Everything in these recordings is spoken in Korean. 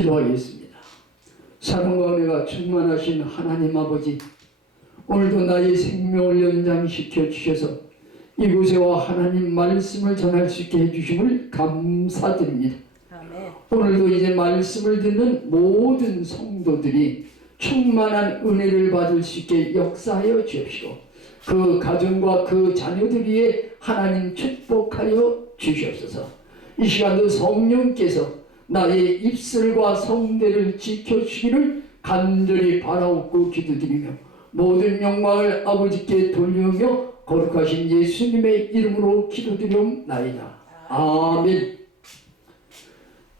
기도하겠습니다. 사랑과 은혜가 충만하신 하나님 아버지, 오늘도 나의 생명을 연장시켜 주셔서 이곳에와 하나님 말씀을 전할 수 있게 해주심을 감사드립니다. 아멘. 오늘도 이제 말씀을 듣는 모든 성도들이 충만한 은혜를 받을 수 있게 역사하여 주옵시고, 그 가정과 그 자녀들 위에 하나님 축복하여 주시옵소서. 이 시간도 성령께서 나의 입술과 성대를 지켜주시기를 간절히 바라옵고 기도드리며, 모든 영광을 아버지께 돌리며 거룩하신 예수님의 이름으로 기도드리옵나이다. 아멘.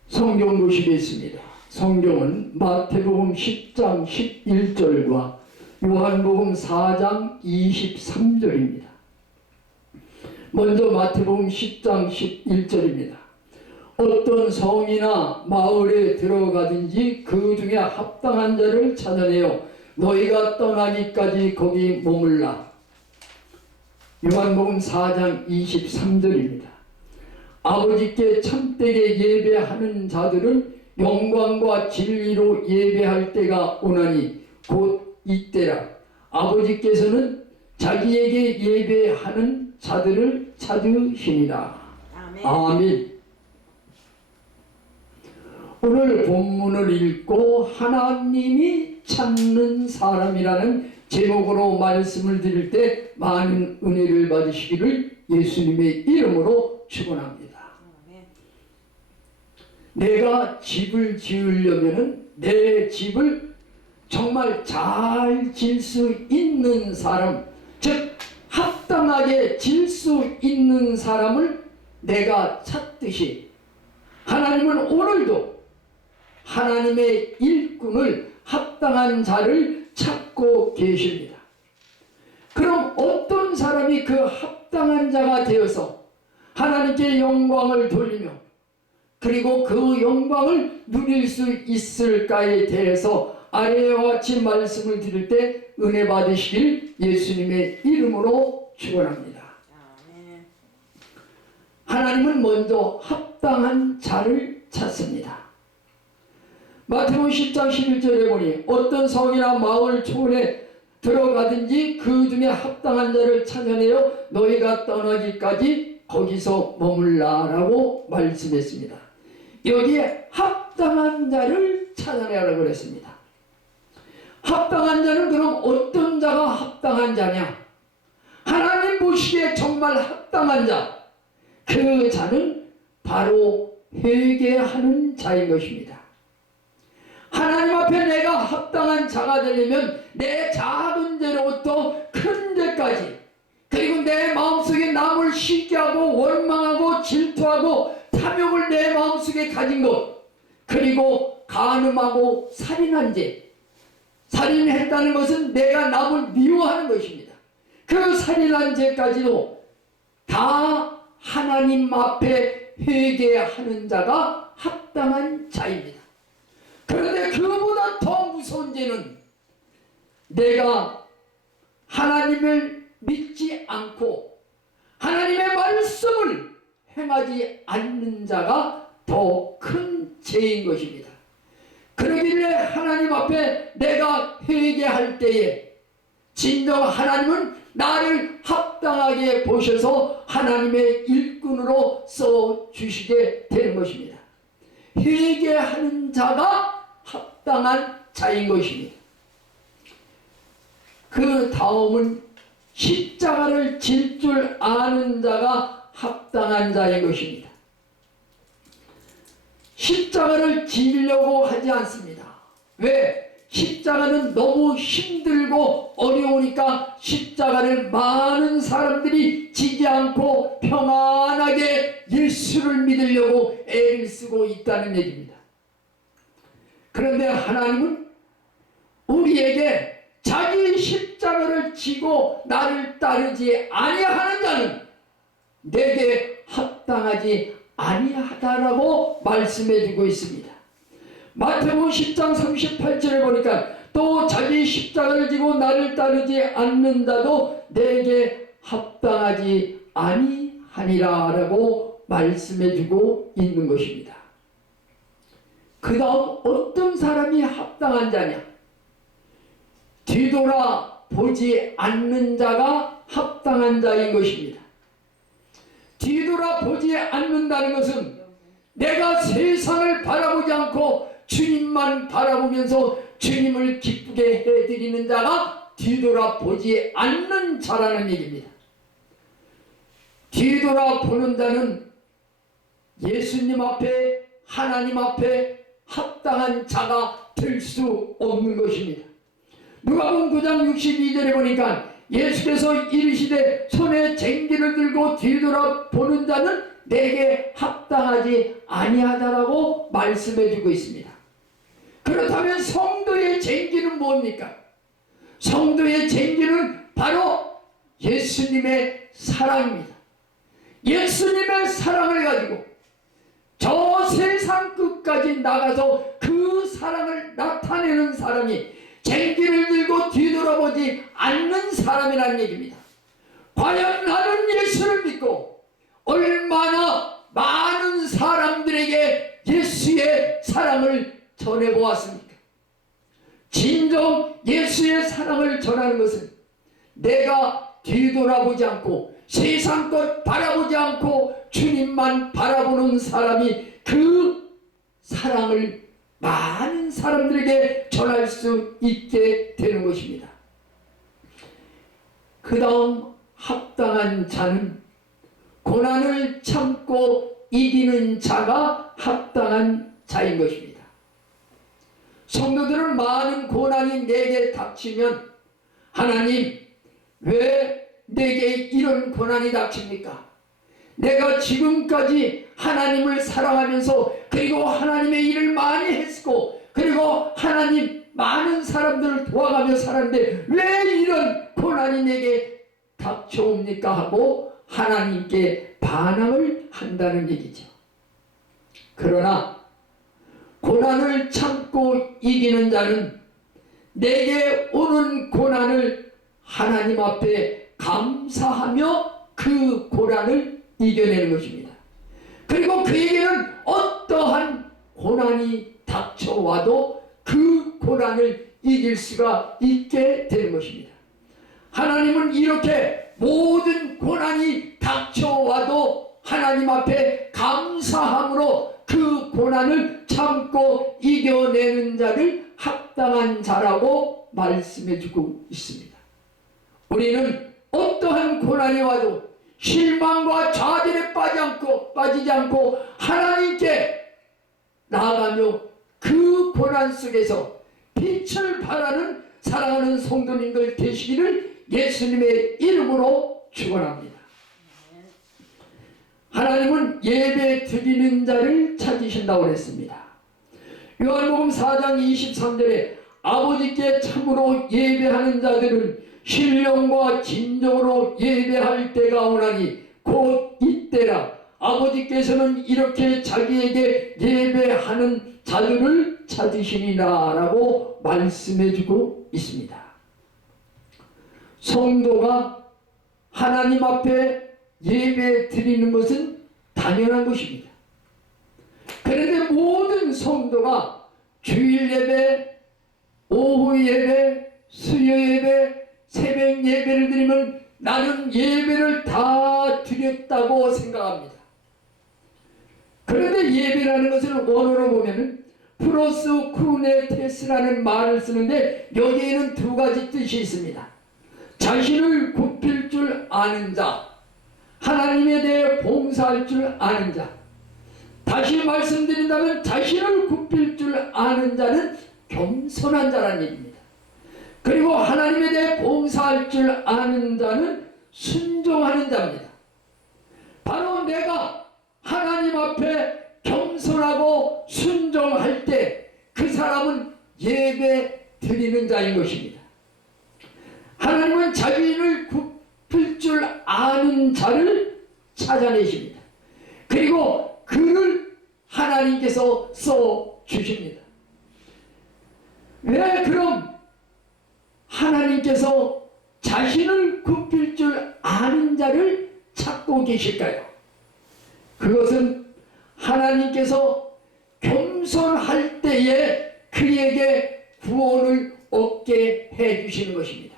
성경 보시겠습니다. 성경은 마태복음 10장 11절과 요한복음 4장 23절입니다. 먼저 마태복음 10장 11절입니다. 어떤 성이나 마을에 들어가든지 그 중에 합당한 자를 찾아내어 너희가 떠나기까지 거기 머물라. 요한복음 4장 23절입니다. 아버지께 참되게 예배하는 자들은 영광과 진리로 예배할 때가 오나니 곧 이때라. 아버지께서는 자기에게 예배하는 자들을 찾으시니라. 아멘. 아멘. 오늘 본문을 읽고 하나님이 찾는 사람이라는 제목으로 말씀을 드릴 때 많은 은혜를 받으시기를 예수님의 이름으로 축원합니다. 아멘. 내가 집을 지으려면은 내 집을 정말 잘 질 수 있는 사람, 즉 합당하게 질 수 있는 사람을 내가 찾듯이, 하나님은 오늘도 하나님의 일꾼을, 합당한 자를 찾고 계십니다. 그럼 어떤 사람이 그 합당한 자가 되어서 하나님께 영광을 돌리며 그리고 그 영광을 누릴 수 있을까에 대해서 아래와 같이 말씀을 드릴 때 은혜 받으시길 예수님의 이름으로 축원합니다. 아멘. 하나님은 먼저 합당한 자를 찾습니다. 마태복음 10장 11절에 보니 어떤 성이나 마을 초원에 들어가든지 그 중에 합당한 자를 찾아내어 너희가 떠나기까지 거기서 머물라라고 말씀했습니다. 여기에 합당한 자를 찾아내라고 그랬습니다. 합당한 자는 그럼 어떤 자가 합당한 자냐? 하나님 보시기에 정말 합당한 자, 그 자는 바로 회개하는 자인 것입니다. 하나님 앞에 내가 합당한 자가 되려면 내 작은 죄로부터 큰 죄까지, 그리고 내 마음속에 남을 시기하고 원망하고 질투하고 탐욕을 내 마음속에 가진 것, 그리고 간음하고 살인한 죄, 살인했다는 것은 내가 남을 미워하는 것입니다. 그 살인한 죄까지도 다 하나님 앞에 회개하는 자가 합당한 자입니다. 그런데 그보다 더 무서운 죄는 내가 하나님을 믿지 않고 하나님의 말씀을 행하지 않는 자가 더 큰 죄인 것입니다. 그러기에 하나님 앞에 내가 회개할 때에 진정 하나님은 나를 합당하게 보셔서 하나님의 일꾼으로 써주시게 되는 것입니다. 회개하는 자가 합당한 자인 것입니다. 그 다음은 십자가를 질 줄 아는 자가 합당한 자인 것입니다. 십자가를 지려고 하지 않습니다. 왜? 십자가는 너무 힘들고 어려우니까 십자가를 많은 사람들이 지지 않고 평안하게 예수를 믿으려고 애를 쓰고 있다는 얘기입니다. 그런데 하나님은 우리에게 자기 십자가를 지고 나를 따르지 아니하는 자는 내게 합당하지 아니하다라고 말씀해주고 있습니다. 마태복음 10장 38절에 보니까 또 자기 십자가를 지고 나를 따르지 않는다도 내게 합당하지 아니하니라 라고 말씀해주고 있는 것입니다. 그 다음 어떤 사람이 합당한 자냐? 뒤돌아 보지 않는 자가 합당한 자인 것입니다. 뒤돌아 보지 않는다는 것은 내가 세상을 바라보지 않고 주님만 바라보면서 주님을 기쁘게 해드리는 자가 뒤돌아 보지 않는 자라는 얘기입니다. 뒤돌아 보는 자는 예수님 앞에, 하나님 앞에 합당한 자가 될 수 없는 것입니다. 누가복음 9장 62절에 보니까 예수께서 이르시되 손에 쟁기를 들고 뒤돌아 보는 자는 내게 합당하지 아니하다라고 말씀해 주고 있습니다. 그렇다면 성도의 쟁기는 뭡니까? 성도의 쟁기는 바로 예수님의 사랑입니다. 예수님의 사랑을 가지고 저 세상 끝까지 나가서 그 사랑을 나타내는 사람이 쟁기를 들고 뒤돌아보지 않는 사람이라는 얘기입니다. 과연 나는 예수를 믿고 얼마나 많은 사람들에게 예수의 사랑을 전해보았습니까? 진정 예수의 사랑을 전하는 것은 내가 뒤돌아보지 않고 세상 것 바라보지 않고 주님만 바라보는 사람이 그 사랑을 많은 사람들에게 전할 수 있게 되는 것입니다. 그 다음 합당한 자는 고난을 참고 이기는 자가 합당한 자인 것입니다. 성도들은 많은 고난이 내게 닥치면 하나님 왜 내게 이런 고난이 닥칩니까? 내가 지금까지 하나님을 사랑하면서 그리고 하나님의 일을 많이 했고 그리고 하나님 많은 사람들을 도와가며 살았는데 왜 이런 고난이 내게 닥쳐옵니까? 하고 하나님께 반항을 한다는 얘기죠. 그러나 고난을 참고 이기는 자는 내게 오는 고난을 하나님 앞에 감사하며 그 고난을 이겨내는 것입니다. 그리고 그에게는 어떠한 고난이 닥쳐와도 그 고난을 이길 수가 있게 되는 것입니다. 하나님은 이렇게 모든 고난이 닥쳐와도 하나님 앞에 감사함으로 그 고난을 참고 이겨내는 자를 합당한 자라고 말씀해주고 있습니다. 우리는 어떠한 고난이 와도 실망과 좌절에 빠지지 않고 하나님께 나아가며 그 고난 속에서 빛을 발하는 사랑하는 성도님들 되시기를 예수님의 이름으로 축원합니다. 하나님은 예배 드리는 자를 찾으신다고 했습니다. 요한복음 4장 23절에 아버지께 참으로 예배하는 자들은 신령과 진정으로 예배할 때가 오나니 곧 이때라. 아버지께서는 이렇게 자기에게 예배하는 자들을 찾으시니라 라고 말씀해주고 있습니다. 성도가 하나님 앞에 예배 드리는 것은 당연한 것입니다. 그런데 모든 성도가 주일 예배, 오후 예배, 수요 예배, 새벽 예배를 드리면 나는 예배를 다 드렸다고 생각합니다. 그런데 예배라는 것을 원어로 보면은 프로스 쿠네테스라는 말을 쓰는데 여기에는 두 가지 뜻이 있습니다. 자신을 굽힐 줄 아는 자, 하나님에 대해 봉사할 줄 아는 자. 다시 말씀드린다면 자신을 굽힐 줄 아는 자는 겸손한 자라는 얘기입니다. 그리고 하나님에 대해 봉사할 줄 아는 자는 순종하는 자입니다. 바로 내가 하나님 앞에 겸손하고 순종할 때 그 사람은 예배 드리는 자인 것입니다. 하나님은 자기를 굽힐 줄 아는 자를 찾아내십니다. 그리고 그를 하나님께서 써주십니다. 왜 그럼 하나님께서 자신을 굽힐 줄 아는 자를 찾고 계실까요? 그것은 하나님께서 겸손할 해 주시는 것입니다.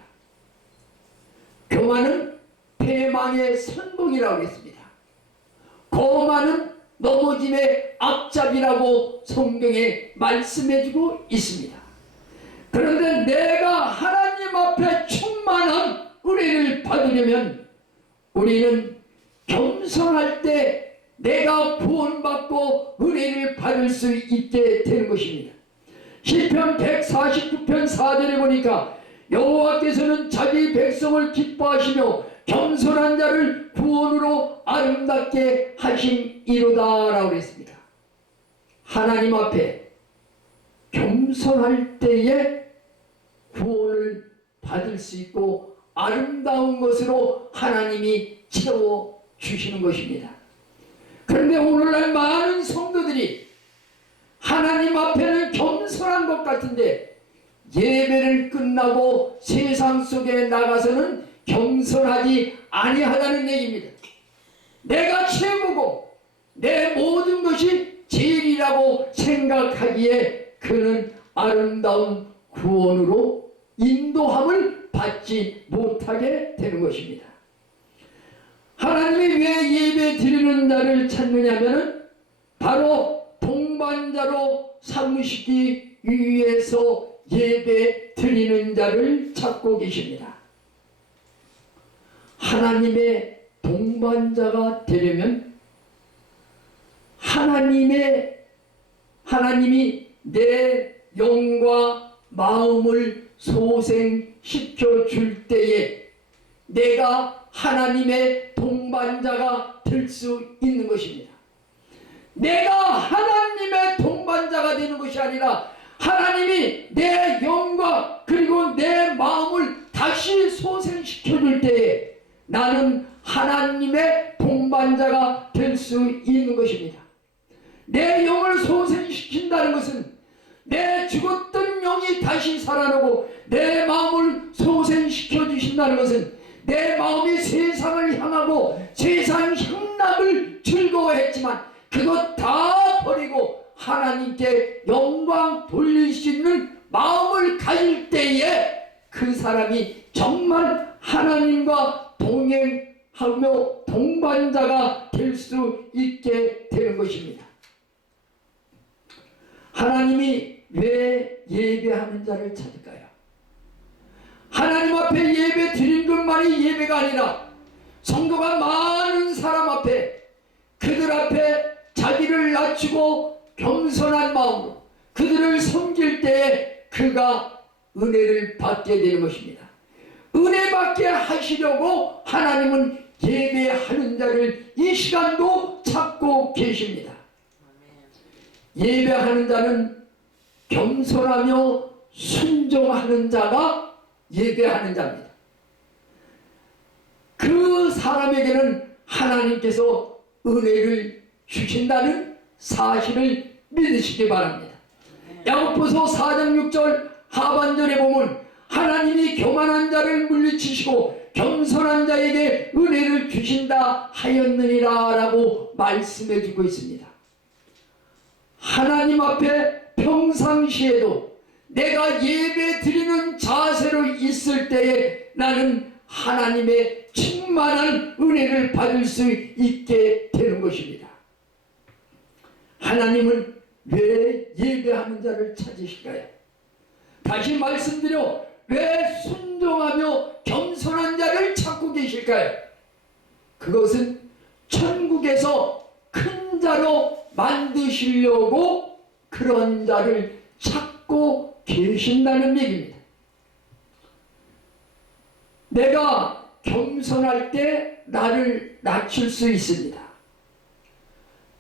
교만은 패망의 선봉이라고 했습니다. 거만은 넘어짐의 앞잡이라고 성경에 말씀해주고 있습니다. 그런데 내가 하나님 앞에 충만한 은혜를 받으려면 우리는 겸손할 때 내가 구원받고 은혜를 받을 수 있게 되는 것입니다. 시편 149편 4절에 보니까 여호와께서는 자기 백성을 기뻐하시며 겸손한 자를 구원으로 아름답게 하심이로다 라고 했습니다. 하나님 앞에 겸손할 때에 구원을 받을 수 있고 아름다운 것으로 하나님이 채워주시는 것입니다. 그런데 오늘날 많은 성도들이 하나님 앞에는 겸손한 것 같은데 예배를 끝나고 세상 속에 나가서는 겸손하지 아니하다는 얘기입니다. 내가 최고고 내 모든 것이 제일이라고 생각하기에 그는 아름다운 구원으로 인도함을 받지 못하게 되는 것입니다. 하나님이 왜 예배 드리는 자를 찾느냐면 바로 동반자로 삼으시기 위해서 예배 드리는 자를 찾고 계십니다. 하나님의 동반자가 되려면 하나님이 내 영과 마음을 소생시켜 줄 때에 내가 하나님의 동반자가 될 수 있는 것입니다. 내가 하나님의 동반자가 되는 것이 아니라 하나님이 내 영과 그리고 내 마음을 다시 소생시켜 줄 때에 나는 하나님의 동반자가 될 수 있는 것입니다. 내 영을 소생시킨다는 것은 내 죽었던 영이 다시 살아나고 내 마음을 소생시켜 주신다는 것은 내 마음이 세상을 향하고 세상 향락을 즐거워했지만 그것 다 버리고 하나님께 영광 돌릴 수 있는 마음을 가질 때에 그 사람이 정말 하나님과 동행하며 동반자가 될 수 있게 되는 것입니다. 하나님이 왜 예배하는 자를 찾을까요? 하나님 앞에 예배 드린 것만이 예배가 아니라 성도가 많은 사람 앞에 그들 앞에 자기를 낮추고 겸손한 마음으로 그들을 섬길 때에 그가 은혜를 받게 되는 것입니다. 은혜 받게 하시려고 하나님은 예배하는 자를 이 시간도 찾고 계십니다. 예배하는 자는 겸손하며 순종하는 자가 예배하는 자입니다. 그 사람에게는 하나님께서 은혜를 주신다는 사실을 믿으시기 바랍니다. 야고보서 4장 6절 하반절에 보면 하나님이 교만한 자를 물리치시고 겸손한 자에게 은혜를 주신다 하였느니라 라고 말씀해 주고 있습니다. 하나님 앞에 평상시에도 내가 예배 드리는 자세로 있을 때에 나는 하나님의 충만한 은혜를 받을 수 있게 되는 것입니다. 하나님은 왜 예배하는 자를 찾으실까요? 다시 말씀드려 왜 순종하며 겸손한 자를 찾고 계실까요? 그것은 천국에서 큰 자로 만드시려고 그런 자를 찾고 계신다는 얘기입니다. 내가 겸손할 때 나를 낮출 수 있습니다.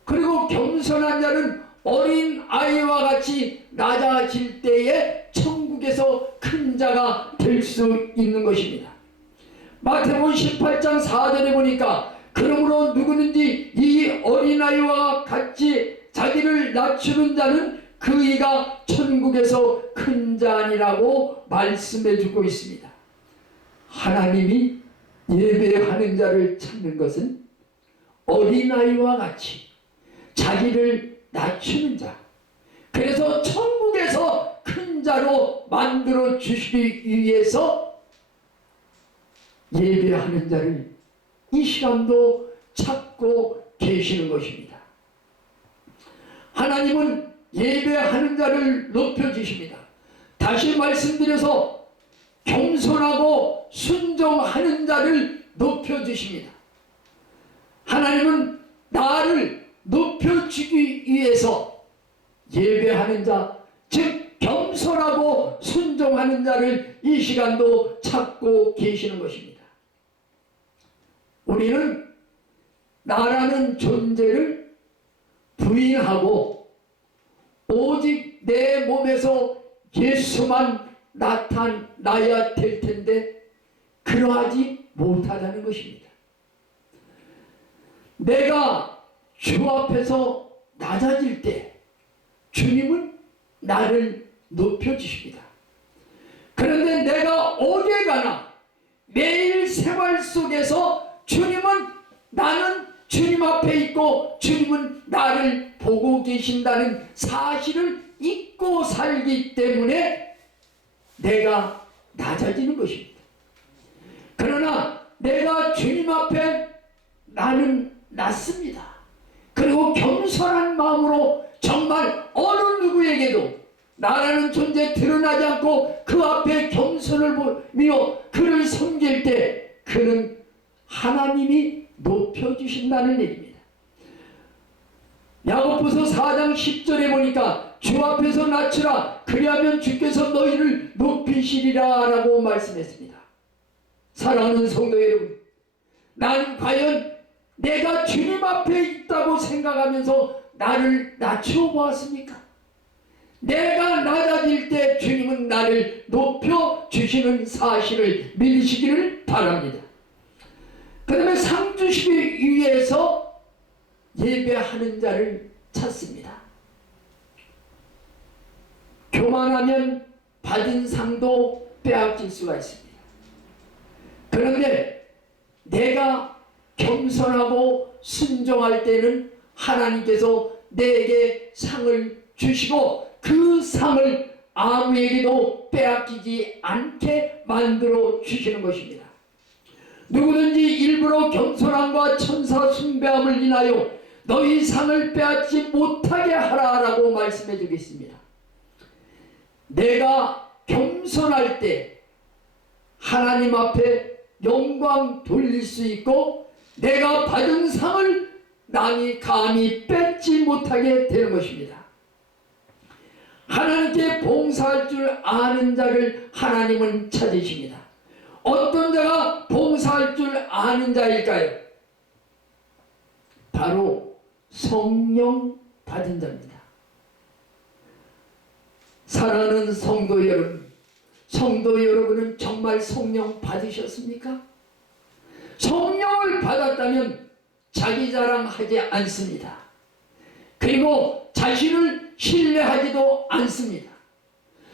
그리고 겸손한 자는 어린 아이와 같이 낮아질 때에 천국에서 큰 자가 될 수 있는 것입니다. 마태복음 18장 4절에 보니까 그러므로 누구든지 이 어린아이와 같이 자기를 낮추는 자는 그이가 천국에서 큰 자니라고 말씀해 주고 있습니다. 하나님이 예배하는 자를 찾는 것은 어린아이와 같이 자기를 낮추는 자, 그래서 천국에서 큰 자로 만들어 주시기 위해서 예배하는 자를 이 시간도 찾고 계시는 것입니다. 하나님은 예배하는 자를 높여주십니다. 다시 말씀드려서 겸손하고 순종하는 자를 높여주십니다. 하나님은 나를 높여주기 위해서 예배하는 자, 즉 겸손하고 순종하는 자를 이 시간도 찾고 계시는 것입니다. 우리는 나라는 존재를 부인하고 오직 내 몸에서 예수만 나타나야 될 텐데 그러하지 못하다는 것입니다. 내가 주 앞에서 낮아질 때 주님은 나를 높여주십니다. 그런데 내가 어디 가나 매일 생활 속에서 주님은 나는 주님 앞에 있고 주님은 나를 보고 계신다는 사실을 잊고 살기 때문에 내가 낮아지는 것입니다. 그러나 내가 주님 앞에 나는 낮습니다. 그리고 겸손한 마음으로 정말 어느 누구에게도 나라는 존재 드러나지 않고 그 앞에 겸손을 보며 그를 섬길 때 그는 하나님이 높여주신다는 얘기입니다. 야고보서 4장 10절에 보니까 주 앞에서 낮추라 그리하면 주께서 너희를 높이시리라 라고 말씀했습니다. 사랑하는 성도 여러분, 나는 과연 내가 주님 앞에 있다고 생각하면서 나를 낮추어 보았습니까? 내가 낮아질 때 주님은 나를 높여주시는 사실을 믿으시기를 바랍니다. 그 다음에 상 주시기 위해서 예배하는 자를 찾습니다. 교만하면 받은 상도 빼앗길 수가 있습니다. 그런데 내가 겸손하고 순종할 때는 하나님께서 내게 상을 주시고 그 상을 아무에게도 빼앗기지 않게 만들어 주시는 것입니다. 누구든지 일부러 겸손함과 천사 숭배함을 인하여 너희 상을 빼앗지 못하게 하라라고 말씀해 주겠습니다. 내가 겸손할 때 하나님 앞에 영광 돌릴 수 있고 내가 받은 상을 남이 감히 뺏지 못하게 되는 것입니다. 하나님께 봉사할 줄 아는 자를 하나님은 찾으십니다. 어떤 자가 봉사할 줄 아는 자일까요? 바로 성령 받은 자입니다. 사랑하는 성도 여러분, 성도 여러분은 정말 성령 받으셨습니까? 성령을 받았다면 자기 자랑하지 않습니다. 그리고 자신을 신뢰하지도 않습니다.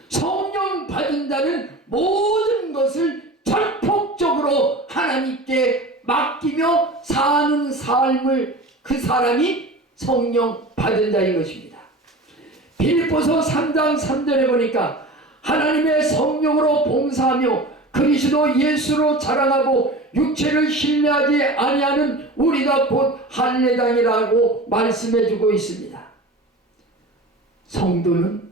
성령 받은 자는 모든 것을 전폭적으로 하나님께 맡기며 사는 삶을 그 사람이 성령 받은 자인 것입니다. 빌립보서 3장 3절에 보니까 하나님의 성령으로 봉사하며 그리스도 예수로 자랑하고 육체를 신뢰하지 아니하는 우리가 곧 할례당이라고 말씀해주고 있습니다. 성도는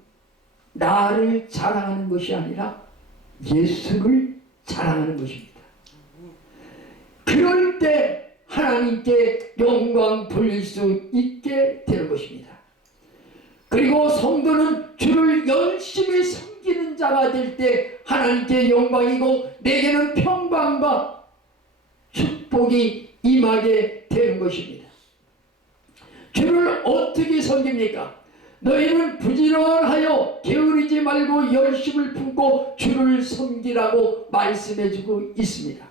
나를 자랑하는 것이 아니라 예수를 자랑하는 것입니다. 그럴 때 하나님께 영광 돌릴 수 있게 되는 것입니다. 그리고 성도는 주를 열심히 섬기는 자가 될 때 하나님께 영광이고 내게는 평강과 축복이 임하게 되는 것입니다. 주를 어떻게 섬깁니까? 너희는 부지런하여 게으르지 말고 열심을 품고 주를 섬기라고 말씀해주고 있습니다.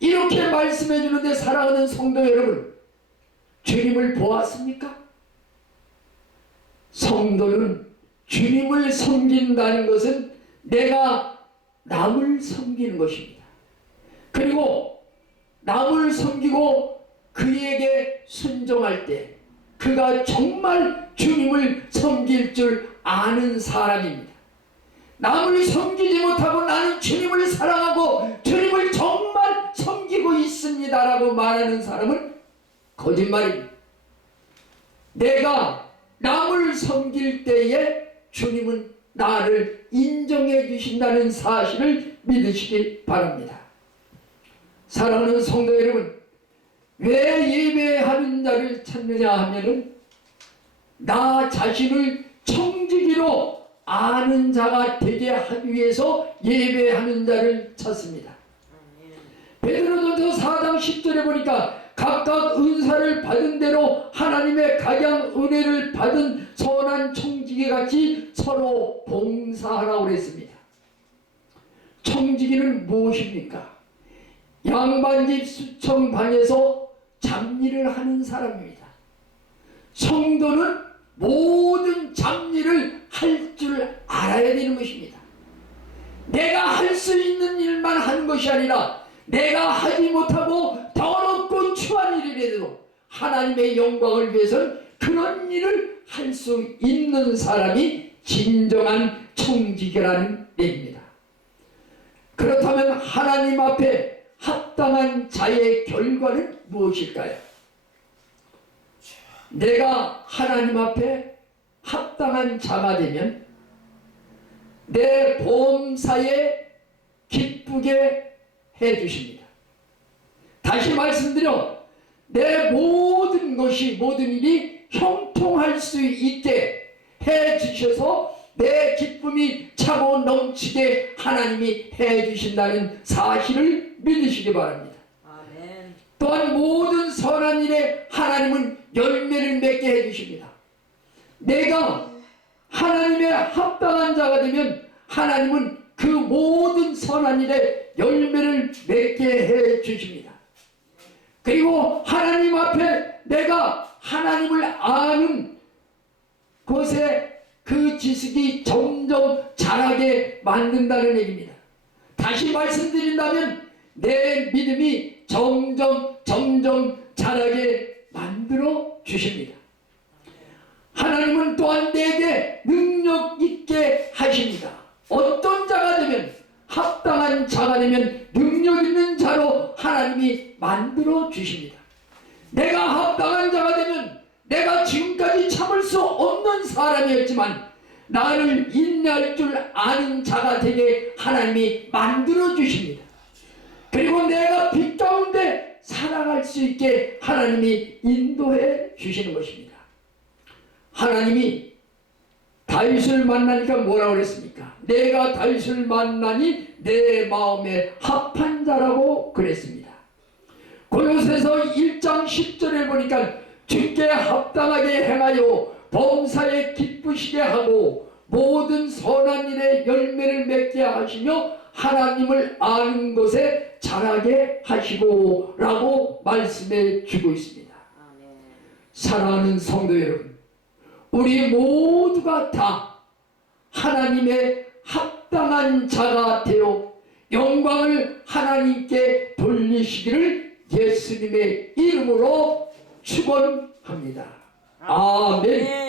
이렇게 말씀해주는데 사랑하는 성도 여러분, 주님을 보았습니까? 성도는 주님을 섬긴다는 것은 내가 남을 섬기는 것입니다. 그리고 남을 섬기고 그에게 순종할 때 그가 정말 주님을 섬길 줄 아는 사람입니다. 남을 섬기지 못하고 나는 주님을 사랑하고 주님을 정말 섬기고 있습니다라고 말하는 사람은 거짓말입니다. 내가 남을 섬길 때에 주님은 나를 인정해 주신다는 사실을 믿으시기 바랍니다. 사랑하는 성도 여러분, 왜 예배하는 자를 찾느냐 하면은 나 자신을 청지기로 아는 자가 되게 하기 위해서 예배하는 자를 찾습니다. 베드로전서 4장 10절에 보니까 각각 은사를 받은 대로 하나님의 각양 은혜를 받은 선한 청지기 같이 서로 봉사하라고 그랬습니다. 청지기는 무엇입니까? 양반집 수청방에서 잡일을 하는 사람입니다. 성도는 모든 잡일을 할 줄 알아야 되는 것입니다. 내가 할 수 있는 일만 하는 것이 아니라 내가 하지 못하고 더럽고 추한 일이라도 하나님의 영광을 위해서는 그런 일을 할 수 있는 사람이 진정한 청지기라는 얘기입니다. 그렇다면 하나님 앞에 합당한 자의 결과는 무엇일까요? 내가 하나님 앞에 합당한 자가 되면 내 범사에 기쁘게 해 주십니다. 다시 말씀드려, 내 모든 것이, 모든 일이 형통할 수 있게 해 주셔서 내 기쁨이 차고 넘치게 하나님이 해 주신다는 사실을 믿으시기 바랍니다. 아멘. 또한 모든 선한 일에 하나님은 열매를 맺게 해 주십니다. 내가 하나님의 합당한 자가 되면 하나님은 그 모든 선한 일에 열매를 맺게 해 주십니다. 그리고 하나님 앞에 내가 하나님을 아는 것에 그 지식이 점점 자라게 만든다는 얘기입니다. 다시 말씀드린다면 내 믿음이 점점 자라게 만들어 주십니다. 하나님은 또한 내게 능력 있게 하십니다. 어떤 자가 되면, 합당한 자가 되면 능력 있는 자로 하나님이 만들어 주십니다. 내가 합당한 자가 되면 내가 지금까지 참을 수 없는 사람이었지만 나를 인내할 줄 아는 자가 되게 하나님이 만들어 주십니다. 그리고 내가 빛 가운데 살아갈 수 있게 하나님이 인도해 주시는 것입니다. 하나님이 다윗을 만나니까 뭐라고 그랬습니까? 내가 다윗을 만나니 내 마음에 합한 자라고 그랬습니다. 골로새서 1장 10절에 보니까 주께 합당하게 행하여 범사에 기쁘시게 하고 모든 선한 일에 열매를 맺게 하시며 하나님을 아는 것에 자라게 하시고 라고 말씀해 주고 있습니다. 사랑하는 성도 여러분, 우리 모두가 다 하나님의 합당한 자가 되어 영광을 하나님께 돌리시기를 예수님의 이름으로 축원합니다. 아멘.